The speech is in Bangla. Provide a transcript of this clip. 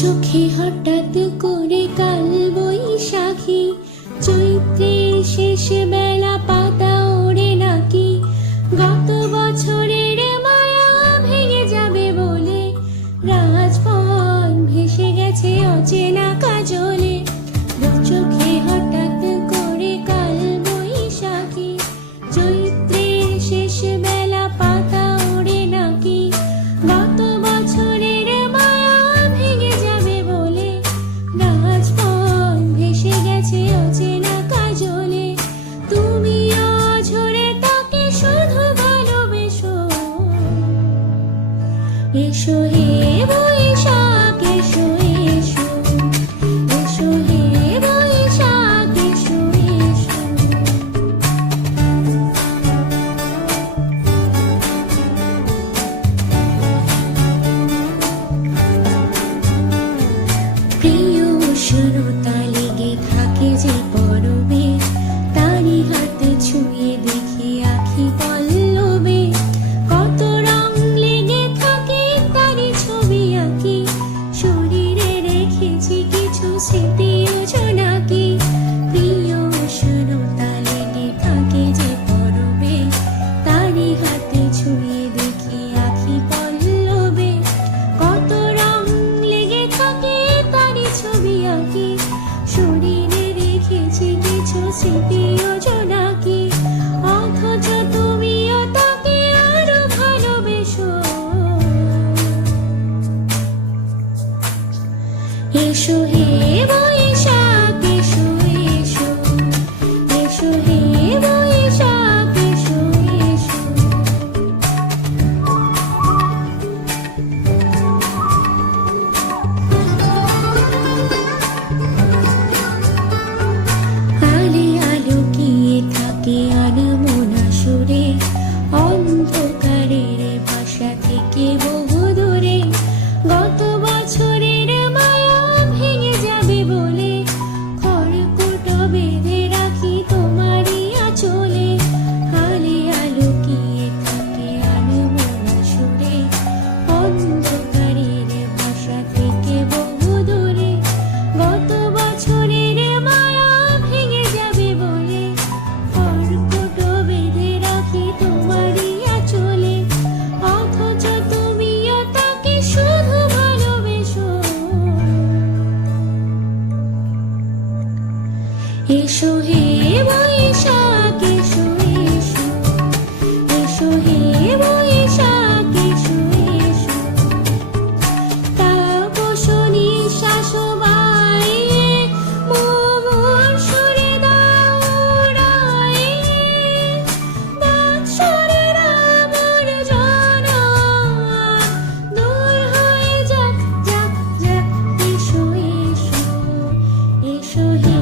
চোখে হঠাৎ করে কাল বৈশাখী, চৈত্রের শেষ বেলা পাতা ওড়ে নাকি, গত বছরের মায়া ভেঙে যাবে বলে রাজপথ ভেসে গেছে অচেনা কাজলে। চোখে হঠাৎ করে কাল বৈশাখী, চৈত্রের শেষ বেলা পাতা ওড়ে নাকি, গত বছরের মায়া ভেঙে যাবে বলে রাজপথ ভেসে গেছে অচেনা কাজলে। তুমি অঝরে তাকে শুধু ভালোবেসো, এসো হে বৈশাখ এসো এসো, এসো হে বৈশাখ এসো এসো। প্রিয় উষ্ণতা লেগে থাকে যে পরবে, তারই হাতে ছুঁয়ে দেখি আখি পল্লবে, কত রং লেগে থাকে তারই ছবি আঁকি, শরীরে রেখেছি কিছু স্মৃতি ও জোনাকি। প্রিয় উষ্ণতা লেগে থাকে যে পরবে, তারই হাতে ছুঁয়ে দেখি আখি পল্লবে, কত রং লেগে থাকে তারই ছবি আঁকি, শরীরে রেখেছি কিছু স্মৃতি ও জোনাকি। অথচ তুমিও তাকে আরো ভালোবেসো, এসো হে বৈশাখ এসো এসো, এসো হে বৈশাখ এসো এসো। আলে আলোকিয়ে থাকে আনমনা সুরে, অন্ধকারের ভাষা থেকে বহু দূরে, গত বছরের মায়া ভেঙে যাবে বলে খড়কুটো বেঁধে রাখি তোমারই আঁচলে। আলে আলোকিয়ে থাকে আনমনা সুরে, অন্ধকারের ভাষা থেকে বহু দূরে, গত বছরের মায়া ভেঙে যাবে বলে খড়কুটো বেঁধে রাখি তোমারই আঁচলে। অথচ তুমিও তাকে শুধু ভালোবেসো, এসো হে বৈশাখ এসো এসো, এসো হে বৈশাখ এসো এসো। তাপসনী শাসবায়ে মোমোর সুরে দাও উড়ায়ে, বৎসরের আবর্জনা দূর হয়ে যাক যাক যাক, এসো এসো, এসো হে